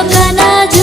Jokana